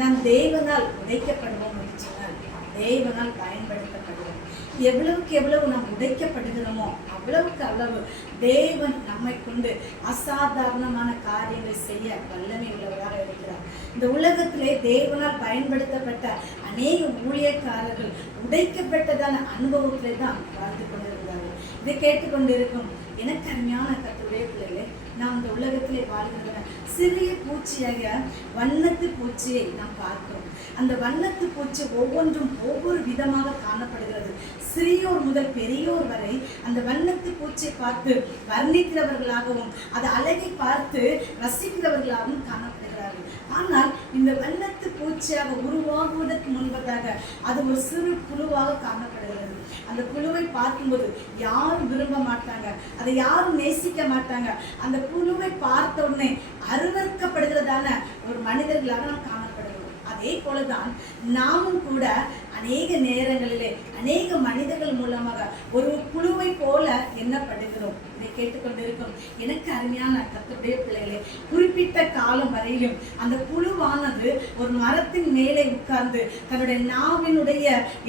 நாம் தேவனால் உடைக்கப்படுவோம் என்று சொன்னால் தேவனால் பயன்படுத்தப்படுவோம். எவ்வளவுக்கு எவ்வளவு நாம் உடைக்கப்படுகிறோமோ அவ்வளவுக்கு அவ்வளவு தேவன் நம்மை கொண்டு அசாதாரணமான காரியங்களை செய்ய வல்லமை உள்ளவராக இருக்கிறார். இந்த உலகத்திலே தேவனால் பயன்படுத்தப்பட்ட அநேக ஊழியக்காரர்கள் உடைக்கப்பட்டதான அனுபவத்திலே தான் வாழ்ந்து கொண்டிருக்கிறார்கள். இதை கேட்டுக்கொண்டிருக்கும் எனக்கு அருமையான கர்த்தருடைய பிள்ளைகளே, நாம் இந்த உலகத்திலே வாழ்கிற சிறிய பூச்சியாக வண்ணத்து பூச்சியை நாம் பார்க்கிறோம். அந்த வண்ணத்து பூச்சி ஒவ்வொன்றும் ஒவ்வொரு விதமாக காணப்படுகிறது. சிறியோர் முதல் பெரியோர் வரை அந்த வண்ணத்து பூச்சியை பார்த்து வர்ணிக்கிறவர்களாகவும் அது அழகை பார்த்து ரசிக்கிறவர்களாகவும் காணப்படுகிறார்கள். ஆனால் இந்த வண்ணத்து பூச்சியாக உருவாகுவதற்கு முன்பதாக அது ஒரு சிறு புழுவாக காணப்படுகிறது. அந்த புழுவை பார்க்கும்போது யாரும் விரும்ப மாட்டாங்க, அதை யாரும் நேசிக்க மாட்டாங்க. அந்த புழுவை பார்த்த உடனே அருவருக்கப்படுகிறதான ஒரு மனிதர்களாக நாம் காணப்படுகிறோம். அதே போலதான் நாமும் கூட அநேக நேரங்களிலே அநேக மனிதர்கள் மூலமாக ஒரு புழுவை போல எண்ணப்படுகிறோம். இதை கேட்டுக்கொண்டிருக்கும் எனக்கு அருமையான கர்த்தருடைய பிள்ளைகளே, குறிப்பிட்ட காலம் வரையிலும் அந்த புழுவானது ஒரு மரத்தின் மேலே உட்கார்ந்து தன்னுடைய நாவினுடைய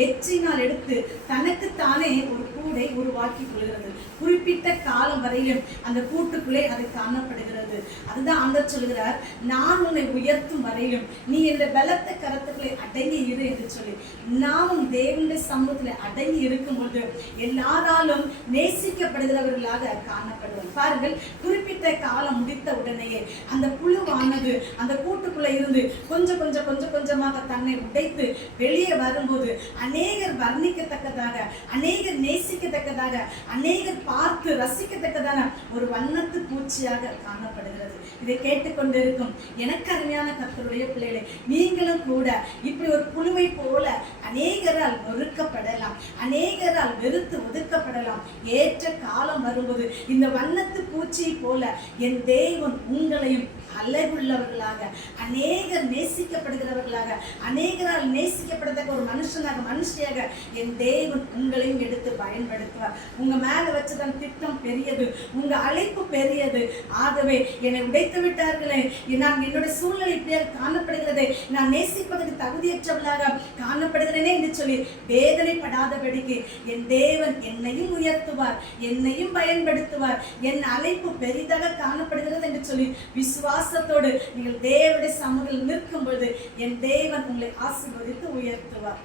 எச்சினால் எடுத்து தனக்குத்தானே ஒரு கூடை உருவாக்கி கொள்கிறது. குறிப்பிட்ட காலம் வரையிலும் அந்த கூட்டுக்குள்ளே அது காணப்படுகிறது. அதுதான் ஆண்டவர் சொல்கிறார், நான் உன்னை உயர்த்தும் வரையிலும் நீ இந்த பலத்த கரத்துக்களை அடங்கி இரு என்று சொல்லி. நாமும் தேவனுடைய சமூகத்தில் அடங்கி இருக்கும் பொழுது எல்லாராலும் நேசிக்கப்படுகிறவர்களாக காணப்படுவோம். பாருங்கள், குறிப்பிட்ட காலம் முடித்த உடனேயே அந்த புழுவானது அந்த கூட்டுக்குள்ள இருந்து கொஞ்சம் கொஞ்சம் கொஞ்சம் கொஞ்சமாக தன்னை உடைத்து வெளியே வரும்போது அநேகர் வர்ணிக்கத்தக்கதாக, அநேகர் நேசிக்கத்தக்கதாக, அநேகர் பார்த்து ரசிக்கத்தக்கதான ஒரு வண்ணத்து பூச்சியாக காணப்படுகிறது. இதை கேட்டுக்கொண்டிருக்கும் எனக்கு அருமையான கர்த்தருடைய பிள்ளைகளே, நீங்களும் கூட இப்படி ஒரு புழுவை போல அநேகரால் வெறுக்கப்படலாம், அநேகரால் வெறுத்து ஒதுக்கப்படலாம். ஏற்ற காலம் வரும்போது இந்த வண்ணத்து பூச்சியை போல என் தேவன் உங்களையும் அழகுள்ளவர்களாக, அநேகர் நேசிக்கப்படுகிறவர்களாக, அநேகரால் நேசிக்கப்படத்தக்க ஒரு மனுஷனாக, மனுஷியாக என் தேவன் உங்களையும் எடுத்து பயன்படுத்துவார். உங்க மேல வச்சதன் திட்டம் பெரியது, உங்க அழைப்பு பெரியது. ஆகவே என்னை உடைத்து விட்டார்களே, நான் என்னுடைய சூழ்நிலை இப்படியாக காணப்படுகிறதே, நான் நேசிப்பதற்கு தகுதியற்றவர்களாக காணப்படுகிறேனே என்று சொல்லி வேதனைப்படாதபடிக்கு என் தேவன் என்னையும் உயர்த்துவார், என்னையும் பயன்படுத்துவார். என் அழைப்பு பெரிதாக காணப்படுகிறது என்று சொல்லி விசுவாசத்தோடு நீங்கள் தேவனுடைய சமூகத்தில் நிற்கும் பொழுது என் தேவன் உங்களை ஆசீர்வதித்து உயர்த்துவார்.